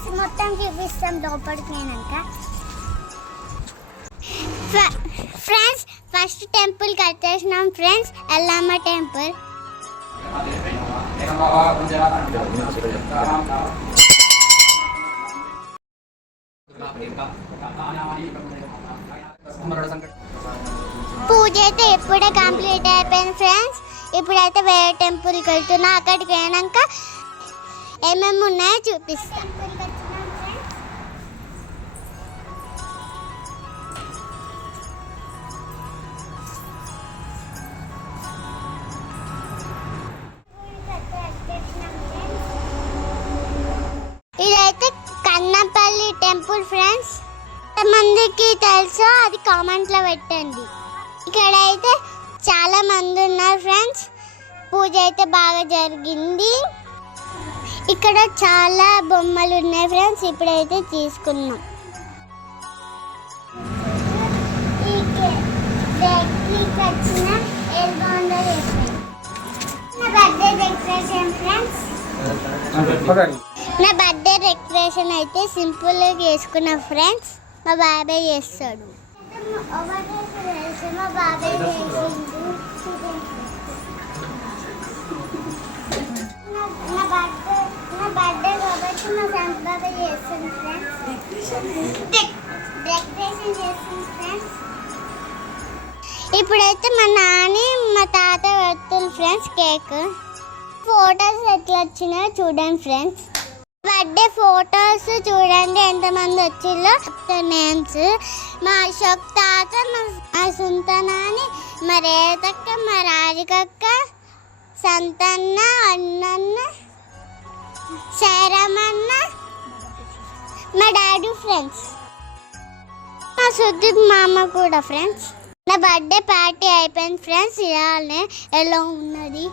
Friends మొత్తం చూపిస్తాం లోపలికి పోయినాక. ఫ్రెండ్స్ ఫస్ట్ టెంపుల్ కట్టేసినాం ఫ్రెండ్స్, ఎల్లమ్మ టెంపుల్. పూజ అయితే ఇప్పుడే కంప్లీట్ అయిపోయింది ఫ్రెండ్స్. ఇప్పుడైతే వేరే టెంపుల్కి వెళ్తున్నా. అక్కడికి వెళ్ళాక ఏమేమి ఉన్నాయో చూపిస్తాం. ఇదైతే కన్నపల్లి టెంపుల్ ఫ్రెండ్స్. ఎంతమందికి తెలుసో అది కామెంట్లో పెట్టండి. ఇక్కడైతే చాలా మంది ఉన్నారు ఫ్రెండ్స్. పూజ అయితే బాగా జరిగింది. ఇక్కడ చాలా బొమ్మలు ఉన్నాయి ఫ్రెండ్స్. ఇప్పుడైతే తీసుకున్నాం. నా బర్త్డే డెకరేషన్ అయితే సింపుల్గా చేసుకున్నా ఫ్రెండ్స్. మా బాబాయ్ చేస్తాడు. మా బాబాయ్ నా బర్త్డే కాబట్టి మా సంత బాబాయ్ చేస్తాను ఫ్రెండ్స్. డెకరేషన్ చేస్తాను ఫ్రెండ్స్. ఇప్పుడైతే మా నాని మా తాత పెడుతుంది ఫ్రెండ్స్ కేక్. ఫొటోస్ ఎట్లా వచ్చినాయో చూడండి ఫ్రెండ్స్. బర్త్డే ఫొటోస్ చూడండి ఎంతమంది వచ్చిందో. నేమ్స్ మా అశోక్ తాత, మా సుంతనాని, మా రేతక్క, మా రాజకక్క, సంతన్న, అన్నన్న, శైరమన్న, మా డాడీ ఫ్రెండ్స్, మా సుద్దిత్ మామ కూడా ఫ్రెండ్స్. నా బర్త్డే పార్టీ అయిపోయింది ఫ్రెండ్స్. ఇలానే ఎలా ఉన్నది.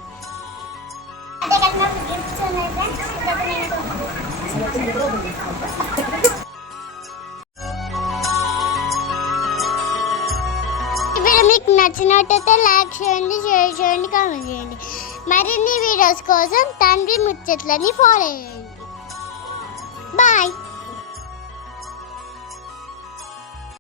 ఇప్పుడు మీకు నచ్చినట్టయితే లైక్ చేయండి, షేర్ చేయండి, కామెంట్ చేయండి. మరిన్ని వీడియోస్ కోసం తండ్రి ముచ్చట్లని ఫాలో చేయండి. బాయ్.